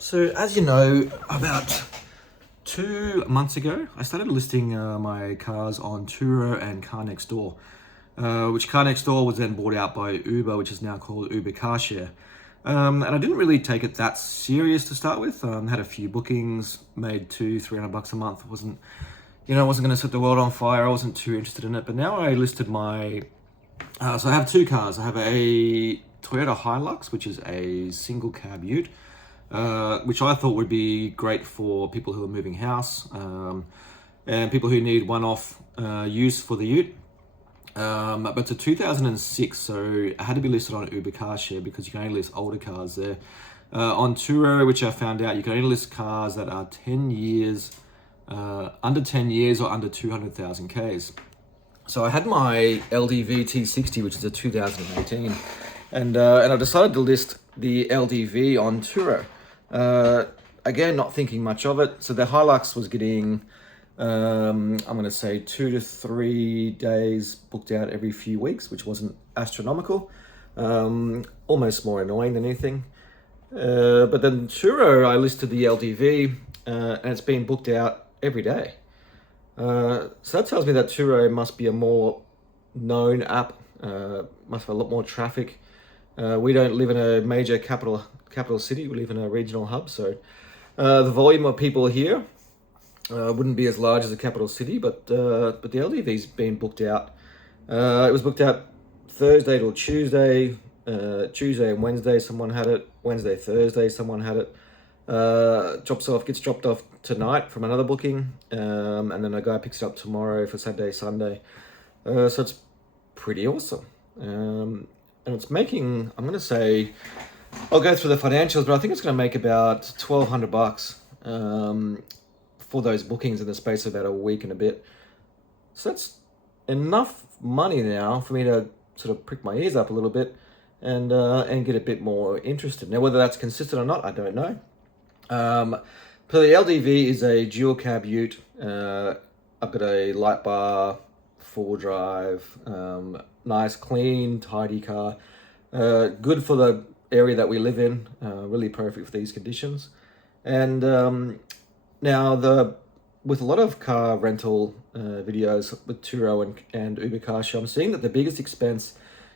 So as you know, about 2 months ago, I started listing my cars on Turo and Car Next Door, which Car Next Door was then bought out by Uber, which is now called Uber Car Share. And I didn't really take it that serious to start with. Had a few bookings, made $200-300 a month. Wasn't going to set the world on fire. I wasn't too interested in it. But now I listed my. So I have two cars. I have a Toyota Hilux, which is a single cab ute, which I thought would be great for people who are moving house and people who need one-off use for the ute. But it's a 2006, so it had to be listed on Uber Car Share because you can only list older cars there. On Turo, which I found out, you can only list cars that are 10 years, under 10 years or under 200,000 Ks. So I had my LDV T60, which is a 2018, and I decided to list the LDV on Turo. Again, not thinking much of it. So the Hilux was getting, I'm going to say 2 to 3 days booked out every few weeks, which wasn't astronomical, almost more annoying than anything. But then Turo, I listed the LDV, and it's been booked out every day. So that tells me that Turo must be a more known app, must have a lot more traffic. We don't live in a major capital city, we live in a regional hub, so the volume of people here wouldn't be as large as a capital city, but the LDV's been booked out. It was booked out Thursday till Tuesday, Tuesday and Wednesday someone had it, Wednesday, Thursday someone had it. Gets dropped off tonight from another booking, and then a guy picks it up tomorrow for Saturday, Sunday. So it's pretty awesome. And it's making, I'm going to say, I'll go through the financials, but I think it's going to make about $1,200 for those bookings in the space of about a week and a bit. So that's enough money now for me to sort of prick my ears up a little bit and get a bit more interested. Now, whether that's consistent or not, I don't know. So the LDV is a dual cab ute. I've got a light bar, 4-drive, nice, clean, tidy car. Good for the area that we live in. Really perfect for these conditions. And now with a lot of car rental videos with Turo and Uber Car Share, I'm seeing that the biggest expense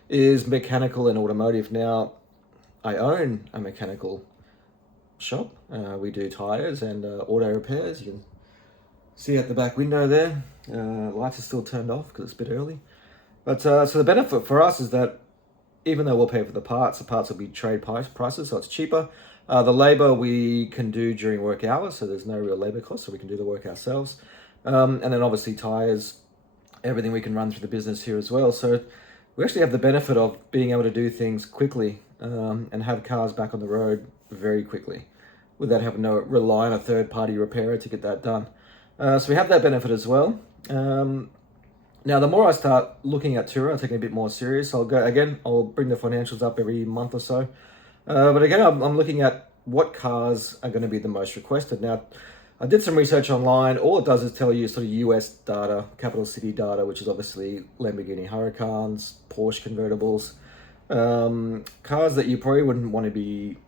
is mechanical and automotive. Now, I own a mechanical shop. We do tires and auto repairs. You can see out the back window there. Lights are still turned off because it's a bit early. But so the benefit for us is that even though we'll pay for the parts will be trade prices, so it's cheaper. The labor we can do during work hours, so there's no real labor cost, so we can do the work ourselves. And then obviously tires, everything we can run through the business here as well. So we actually have the benefit of being able to do things quickly and have cars back on the road very quickly without having to rely on a third-party repairer to get that done. So we have that benefit as well. Now, the more I start looking at Turo, I'm taking it a bit more serious. I'll bring the financials up every month or so. But again, I'm looking at what cars are going to be the most requested. Now, I did some research online. All it does is tell you sort of US data, capital city data, which is obviously Lamborghini Huracans, Porsche convertibles, cars that you probably wouldn't want to be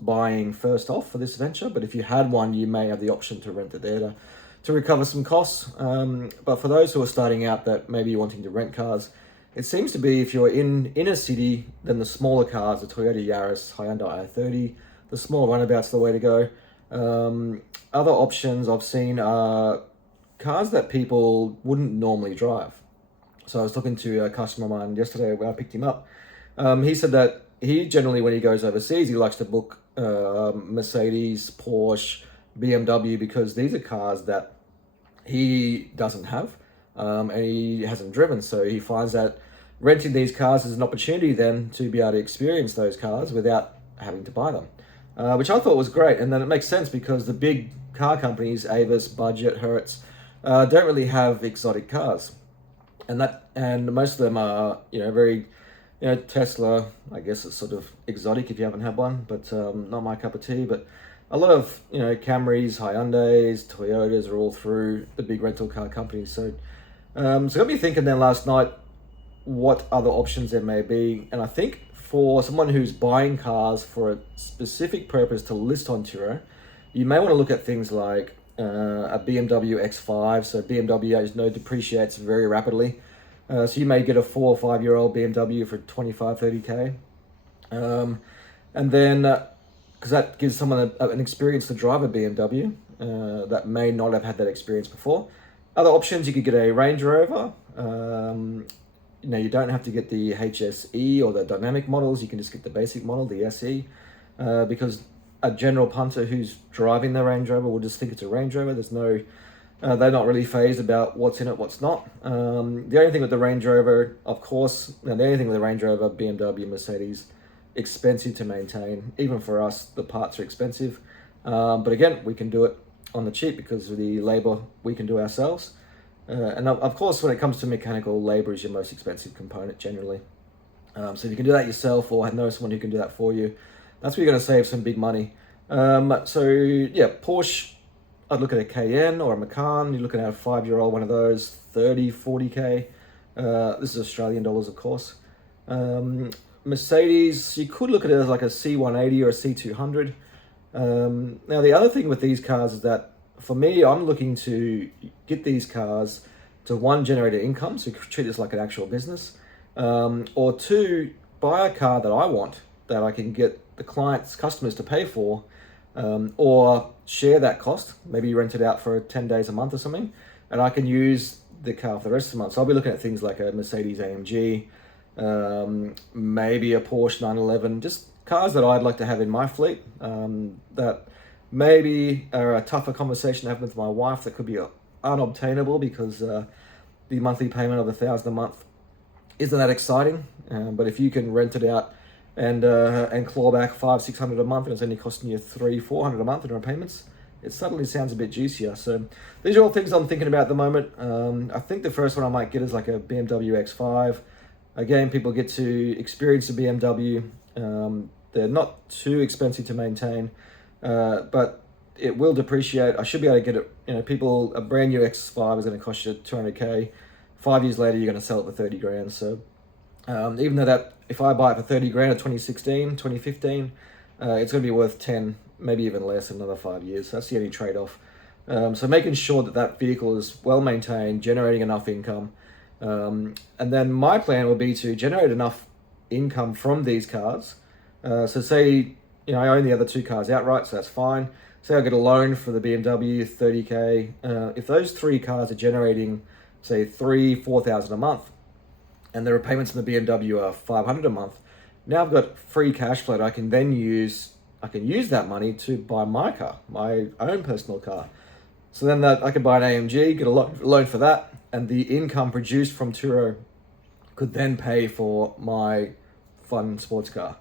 buying first off for this venture, but if you had one, you may have the option to rent it there to recover some costs. But for those who are starting out that maybe you're wanting to rent cars, it seems to be if you're in a city, then the smaller cars, the Toyota Yaris, Hyundai i30, the small runabout's the way to go. Other options I've seen are cars that people wouldn't normally drive. So I was talking to a customer of mine yesterday when I picked him up. He said that he generally, when he goes overseas, he likes to book Mercedes, Porsche, BMW, because these are cars that he doesn't have and he hasn't driven. So he finds that renting these cars is an opportunity then to be able to experience those cars without having to buy them, which I thought was great. And then it makes sense because the big car companies, Avis, Budget, Hertz, don't really have exotic cars. And most of them are, very, Tesla, I guess it's sort of exotic if you haven't had one, but not my cup of tea. But a lot of, Camrys, Hyundais, Toyotas are all through the big rental car companies. So it got me thinking then last night what other options there may be. And I think for someone who's buying cars for a specific purpose to list on Turo, you may want to look at things like a BMW X5. So BMW, as you know, depreciates very rapidly. So you may get a 4 or 5 year old BMW for 25, 30K. And then, because that gives someone an experience to drive a BMW that may not have had that experience before. Other options, you could get a Range Rover. You don't have to get the HSE or the dynamic models. You can just get the basic model, the SE, because a general punter who's driving the Range Rover will just think it's a Range Rover. There's no, they're not really phased about what's in it, what's not. The only thing with the Range Rover, of course, the only thing with the Range Rover, BMW, Mercedes, expensive to maintain. Even for us, the parts are expensive. But again, we can do it on the cheap because of the labor we can do ourselves. And of course, when it comes to mechanical, labor is your most expensive component generally. So if you can do that yourself or know someone who can do that for you, that's where you're going to save some big money. So yeah, Porsche, I'd look at a Cayenne or a Macan. You're looking at a 5 year old one of those, 30, 40K. This is Australian dollars, of course. Mercedes, you could look at it as like a C180 or a C200. Now, the other thing with these cars is that for me, I'm looking to get these cars to one, generate an income, so treat this like an actual business, or two, buy a car that I want, that I can get the customers to pay for, or share that cost. Maybe you rent it out for 10 days a month or something, and I can use the car for the rest of the month. So I'll be looking at things like a Mercedes AMG, maybe a Porsche 911, just cars that I'd like to have in my fleet, that maybe are a tougher conversation to have with my wife that could be unobtainable because the monthly payment of $1,000 a month isn't that exciting. But if you can rent it out and claw back $500-600 a month, and it's only costing you $300-400 a month in repayments, it suddenly sounds a bit juicier. So these are all things I'm thinking about at the moment. I think the first one I might get is like a BMW X5. Again, people get to experience a BMW. They're not too expensive to maintain, but it will depreciate. I should be able to get it. A brand new X5 is going to cost you 200K. 5 years later, you're going to sell it for 30 grand. So even though if I buy it for 30 grand in 2016, 2015, it's going to be worth 10, maybe even less in another 5 years. That's the only trade-off. So making sure that vehicle is well maintained, generating enough income. And then my plan will be to generate enough income from these cars. So say, I own the other two cars outright, so that's fine. Say I get a loan for the BMW, 30K. If those three cars are generating, say, $3,000-4,000 a month, and the repayments on the BMW are $500 a month, now I've got free cash flow that I can then use. I can use that money to buy my car, my own personal car. So then I could buy an AMG, get a loan for that, and the income produced from Turo could then pay for my fun sports car.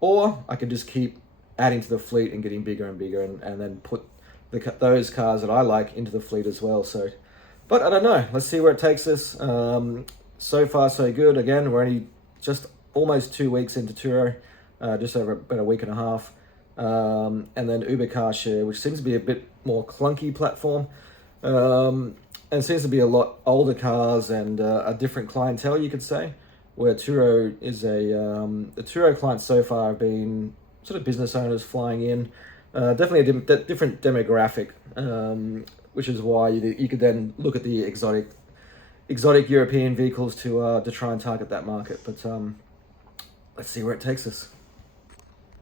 Or I could just keep adding to the fleet and getting bigger and bigger, and then put those cars that I like into the fleet as well. So, but I don't know. Let's see where it takes us. So far, so good. Again, we're only just almost 2 weeks into Turo, just over about a week and a half. And then Uber Car Share, which seems to be a bit more clunky platform, and seems to be a lot older cars and a different clientele, you could say. Where Turo is the Turo clients so far have been sort of business owners flying in, definitely a different demographic, which is why you could then look at the exotic European vehicles to try and target that market. But let's see where it takes us.